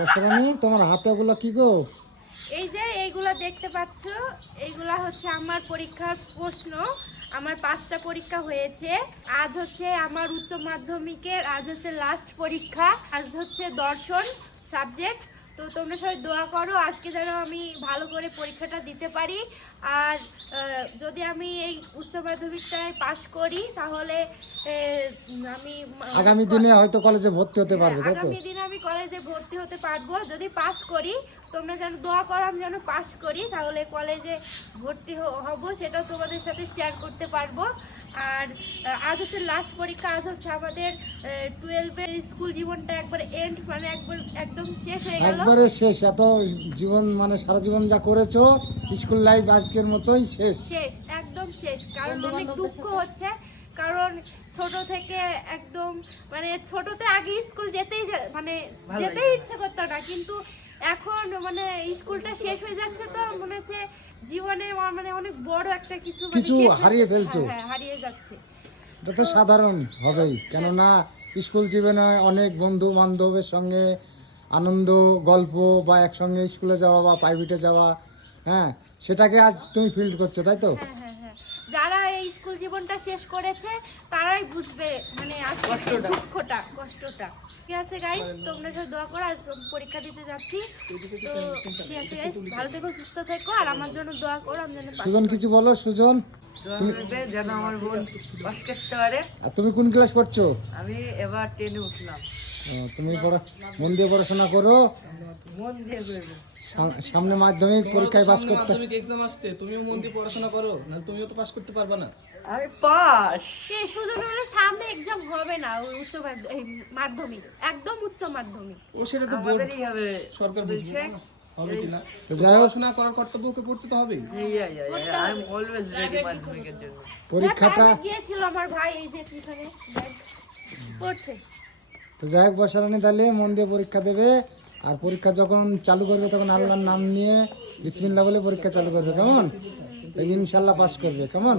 বর্ষারানী, তোমার হাতে ওগুলো কি গো? এই যে এইগুলা দেখতে পাচ্ছ, এইগুলা হচ্ছে আমার পরীক্ষার প্রশ্ন। আমার 5টা পরীক্ষা হয়েছে। আজ হচ্ছে আমার উচ্চ মাধ্যমিকের, আজ হচ্ছে লাস্ট পরীক্ষা। আজ হচ্ছে দর্শন সাবজেক্ট। তো তোমরা সবাই দোয়া করো আজকে যেন আমি ভালো করে পরীক্ষাটা দিতে পারি। আর যদি আমি এই উচ্চ মাধ্যমিকটায় পাশ করি তাহলে আমি আগামী দিনে হয়তো কলেজে ভর্তি হতে পারবে, তাই তো? আগামী দিনে আমি কলেজে ভর্তি হতে পারবো যদি পাশ করি। তোমরা যেন দোয়া করো আমি যেন পাশ করি, তাহলে কলেজে ভর্তি হব, সেটাও তোমাদের সাথে শেয়ার করতে পারবো। আর আজ হচ্ছে লাস্ট পরীক্ষা। আজ হচ্ছে আমাদের 12-এর স্কুল জীবনটা একবার এন্ড, মানে একদম শেষ হয়ে গেল। একবারে শেষ। এত জীবন মানে সারা জীবন যা করেছো, স্কুল লাইফ আজকের মতোই শেষ। শেষ, একদম শেষ। কারণ অনেক দুঃখ হচ্ছে, কারণ ছোট থেকে একদম মানে ছোটতে আগে স্কুল মানে যেতেই ইচ্ছে করতো না, কিন্তু এখন মানে স্কুলটা শেষ হয়ে যাচ্ছে তো মনে হচ্ছে জীবনে মানে অনেক বড় একটা কিছু মানে কিছু শেষ হয়ে হারিয়ে যাচ্ছে। ফেলছো। হ্যাঁ, হারিয়ে যাচ্ছে। এটা তো সাধারণ হবেই, কেননা স্কুল জীবনে অনেক বন্ধু বান্ধবের সঙ্গে আনন্দ, গল্প বা একসঙ্গে স্কুলে যাওয়া বা প্রাইভেটে যাওয়া, হ্যাঁ, সেটাকে আজ তুমি ফিল করছো, তাই তো? হ্যাঁ হ্যাঁ হ্যাঁ, যারা এই স্কুল জীবনটা শেষ করেছে তারাই বুঝবে মানে আজকে কষ্টটা। ঠিক আছে গাইস, তোমরা সব দোয়া করো, আজ পরীক্ষা দিতে যাচ্ছি। তো ঠিক আছে গাইস, ভালো থেকো, সুস্থ থেকো, আর আমার জন্য দোয়া করো আমি যেন পাস সুজন করি। কিছু বলো। সুজন, যেন আমার বোন পাস করতে পারে। আর তুমি কোন ক্লাস করছো? আমি এবার 10-এ উঠলাম। তুমি মন দিয়ে পড়াশোনা করো, মন দিয়ে করবো। সামনে মাধ্যমিক পরীক্ষায় পাস করতে। মাধ্যমিক এক্সাম আসছে, তুমিও মন দিয়ে পড়াশোনা করো, না তুমিও তো পাস করতে পারবে না। আমি পাস। শুধু হলে সামনে এক্সাম হবে না, ওই মাধ্যমিক, একদম উচ্চ মাধ্যমিক। ও সেটা তো বোর্ড আমাদেরই হবে। সরকার বুঝবে না হবে কিনা। তো যাই হোক, পড়াশোনা করার কর্তব্য ওকে পড়তে তো হবেই। আই এম অলওয়েজ রেডি মাধ্যমিকের জন্য। পরীক্ষাটা গিয়েছিল আমার ভাই, এই যে পিছনে ব্যাগ পড়ছে। তো যাই হোক বর্ষারানী, তাহলে মন দিয়ে পরীক্ষা দেবে। আর পরীক্ষা যখন চালু করবে তখন আল্লাহর নাম নিয়ে বিসমিল্লাহ বলে পরীক্ষা চালু করবে, কেমন? ইনশাল্লাহ পাস করবে, কেমন?